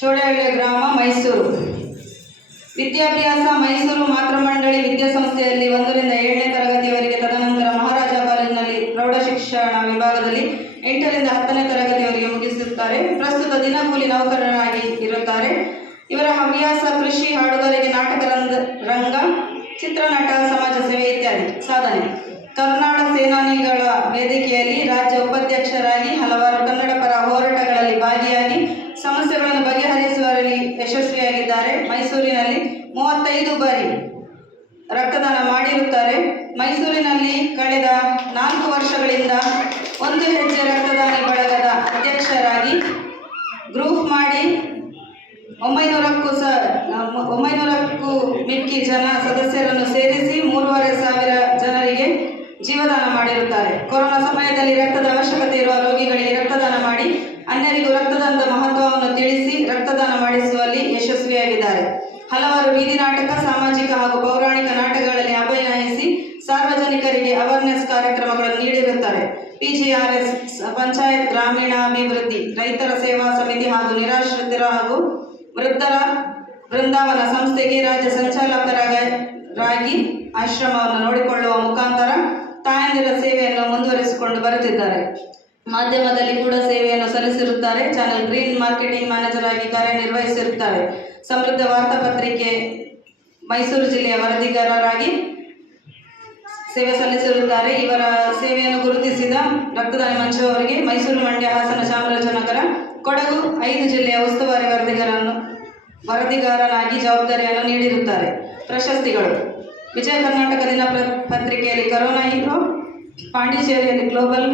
ಚೋಡಹಳ್ಳಿ ಗ್ರಾಮ, ಮೈಸೂರು. ವಿದ್ಯಾಭ್ಯಾಸ, ಮೈಸೂರು ಮಾತೃಮಂಡಳಿ ವಿದ್ಯಾಸಂಸ್ಥೆಯಲ್ಲಿ ಒಂದರಿಂದ ಏಳನೇ ತರಗತಿಯವರೆಗೆ ತದನಂತರ ಮಹಾರಾಜ ಕಾಲೇಜಿನಲ್ಲಿ ಪ್ರೌಢಶಿಕ್ಷಣ ವಿಭಾಗದಲ್ಲಿ ಎಂಟರಿಂದ ಹತ್ತನೇ ತರಗತಿಯವರೆಗೆ ಮುಗಿಸುತ್ತಾರೆ. ಪ್ರಸ್ತುತ ದಿನಗೂಲಿ ನೌಕರರಾಗಿ ಇರುತ್ತಾರೆ. ಇವರ ಹವ್ಯಾಸ, ಕೃಷಿ, ಹಾಡುಗಾರಿಕೆ, ನಾಟಕ ರಂಗ ಚಿತ್ರನಟ, ಸಮಾಜ ಸೇವೆ ಇತ್ಯಾದಿ. ಸಾಧನೆ. ಕರ್ನಾಟಕ ಸೇನಾನಿಗಳ ವೇದಿಕೆಯಲ್ಲಿ ರಾಜ್ಯ ಉಪಾಧ್ಯಕ್ಷರಾಗಿ ಹಲವಾರು ಯಶಸ್ವಿಯಾಗಿದ್ದಾರೆ ಮೈಸೂರಿನಲ್ಲಿ ಮೂವತ್ತೈದು ಬಾರಿ ರಕ್ತದಾನ ಮಾಡಿರುತ್ತಾರೆ. ಮೈಸೂರಿನಲ್ಲಿ ಕಳೆದ ನಾಲ್ಕು ವರ್ಷಗಳಿಂದ ಒಂದು ಹೆಜ್ಜೆ ರಕ್ತದಾನಿ ಬಳಗದ ಅಧ್ಯಕ್ಷರಾಗಿ ಗ್ರೂಪ್ ಮಾಡಿ ಒಂಬೈನೂರಕ್ಕೂ ಸ, ಒಂಬೈನೂರಕ್ಕೂ ಮಿಕ್ಕಿ ಜನ ಸದಸ್ಯರನ್ನು ಸೇರಿಸಿ ಮೂರುವರೆ ಸಾವಿರ ಜನರಿಗೆ ಜೀವದಾನ ಮಾಡಿರುತ್ತಾರೆ. ಕೊರೋನಾ ಸಮಯದಲ್ಲಿ ರಕ್ತದ ಅವಶ್ಯಕತೆ ಇರುವ ರೋಗಿಗಳಿಗೆ ರಕ್ತದಾನ ಮಾಡಿ, ಅನ್ಯರಿಗೂ ರಕ್ತದಾನದ ಮಹತ್ವವನ್ನು ತಿಳಿಸಿ ರಕ್ತದಾನ ಮಾಡಿಸುವಲ್ಲಿ ಯಶಸ್ವಿಯಾಗಿದ್ದಾರೆ. ಹಲವಾರು ಬೀದಿ ನಾಟಕ, ಸಾಮಾಜಿಕ ಹಾಗೂ ಪೌರಾಣಿಕ ನಾಟಕಗಳಲ್ಲಿ ಅಭಿನಯಿಸಿ ಸಾರ್ವಜನಿಕರಿಗೆ ಅವೇರ್ನೆಸ್ ಕಾರ್ಯಕ್ರಮಗಳನ್ನು ನೀಡಿರುತ್ತಾರೆ. ಪಿಜಿಆರ್ಎಸ್ ಪಂಚಾಯತ್ ಗ್ರಾಮೀಣಾಭಿವೃದ್ಧಿ, ರೈತರ ಸೇವಾ ಸಮಿತಿ ಹಾಗೂ ನಿರಾಶ್ರಿತರ ಹಾಗೂ ವೃದ್ಧರ ಬೃಂದಾವನ ಸಂಸ್ಥೆಗೆ ರಾಜ್ಯ ಸಂಚಾಲಕರಾಗಿ ಆಶ್ರಮವನ್ನು ನೋಡಿಕೊಳ್ಳುವ ಮುಖಾಂತರ ತಾಯಂದಿರ ಸೇವೆಯನ್ನು ಮುಂದುವರಿಸಿಕೊಂಡು ಬರುತ್ತಿದ್ದಾರೆ. ಮಾಧ್ಯಮದಲ್ಲಿ ಕೂಡ ಸೇವೆಯನ್ನು ಸಲ್ಲಿಸಿರುತ್ತಾರೆ. ಚಾನೆಲ್ ಗ್ರೀನ್ ಮಾರ್ಕೆಟಿಂಗ್ ಮ್ಯಾನೇಜರ್ ಆಗಿ ಕಾರ್ಯನಿರ್ವಹಿಸಿರುತ್ತಾರೆ. ಸಮೃದ್ಧ ವಾರ್ತಾಪತ್ರಿಕೆ ಮೈಸೂರು ಜಿಲ್ಲೆಯ ವರದಿಗಾರರಾಗಿ ಸೇವೆ ಸಲ್ಲಿಸಿರುತ್ತಾರೆ. ಇವರ ಸೇವೆಯನ್ನು ಗುರುತಿಸಿದ ರಕ್ತದಾನಿ ಮಂಚು ಅವರಿಗೆ ಮೈಸೂರು ಮಂಡ್ಯ ಹಾಸನ ಚಾಮರಾಜನಗರ, ಕೊಡಗು ಐದು ಜಿಲ್ಲೆಯ ಉಸ್ತುವಾರಿ ವರದಿಗಾರನ್ನು ವರದಿಗಾರನಾಗಿ ಜವಾಬ್ದಾರಿಯನ್ನು ನೀಡಿರುತ್ತಾರೆ. ಪ್ರಶಸ್ತಿಗಳು. ವಿಜಯ ಕರ್ನಾಟಕ ದಿನ ಪತ್ರಿಕೆಯಲ್ಲಿ ಕರೋನಾ ಹೀರೋ, ಪಾಂಡಿಚೇರಿಯಲ್ಲಿ global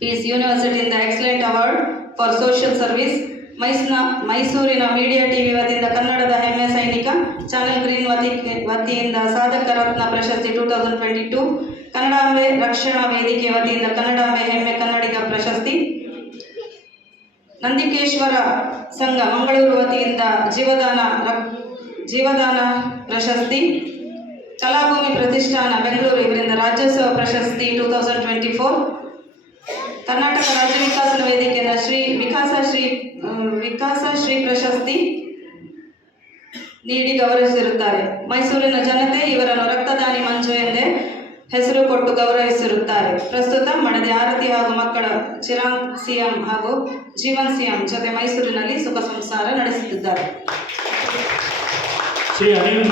peace ಯೂನಿವರ್ಸಿಟಿಯಿಂದ excellent award for social service ಮೈಸ್ನ ಮೈಸೂರಿನ ಮೀಡಿಯಾ ಟಿವಿ ವತಿಯಿಂದ ಕನ್ನಡದ ಹೆಮ್ಮೆ ಸೈನಿಕ ಚಾನೆಲ್ ಗ್ರೀನ್ ವತಿ, ವತಿಯಿಂದ ಸಾಧಕ ರತ್ನ ಪ್ರಶಸ್ತಿ ಟೂ ತೌಸಂಡ್ ಟ್ವೆಂಟಿ ಟೂ ಕನ್ನಡಾಂಬೆ ರಕ್ಷಣಾ ವೇದಿಕೆ ವತಿಯಿಂದ ಕನ್ನಡಾಂಬೆ ಹೆಮ್ಮೆ ಕನ್ನಡಿಗ ಪ್ರಶಸ್ತಿ. ನಂದಿಕೇಶ್ವರ ಸಂಘ ಮಂಗಳೂರು ವತಿಯಿಂದ ಜೀವದಾನ ಜೀವದಾನ ಪ್ರಶಸ್ತಿ. ಕಲಾಭೂಮಿ ಪ್ರತಿಷ್ಠಾನ ಬೆಂಗಳೂರು ಇವರಿಂದ ರಾಜ್ಯೋತ್ಸವ ಪ್ರಶಸ್ತಿ two thousand twenty four Karnataka ರಾಜ್ಯ ವಿಕಾಸನ ವೇದಿಕೆಯಿಂದ ಶ್ರೀ ವಿಕಾಸ ಶ್ರೀ ವಿಕಾಸ ಶ್ರೀ ಪ್ರಶಸ್ತಿ ನೀಡಿ ಗೌರವಿಸಿರುತ್ತಾರೆ. ಮೈಸೂರಿನ ಜನತೆ ಇವರನ್ನು ರಕ್ತದಾನಿ ಮಂಜು ಎಂದೇ ಹೆಸರು ಕೊಟ್ಟು ಗೌರವಿಸಿರುತ್ತಾರೆ. ಪ್ರಸ್ತುತ ಮಡದಿ ಆರತಿ ಹಾಗೂ ಮಕ್ಕಳ ಚಿರಾಂಗ್ ಸಿಎಂ ಹಾಗೂ ಜೀವನ್ ಸಿಎಂ ಜೊತೆ ಮೈಸೂರಿನಲ್ಲಿ ಸುಖ ಸಂಸಾರ ನಡೆಸುತ್ತಿದ್ದಾರೆ. ಶ್ರೀ ಅನಿಲ್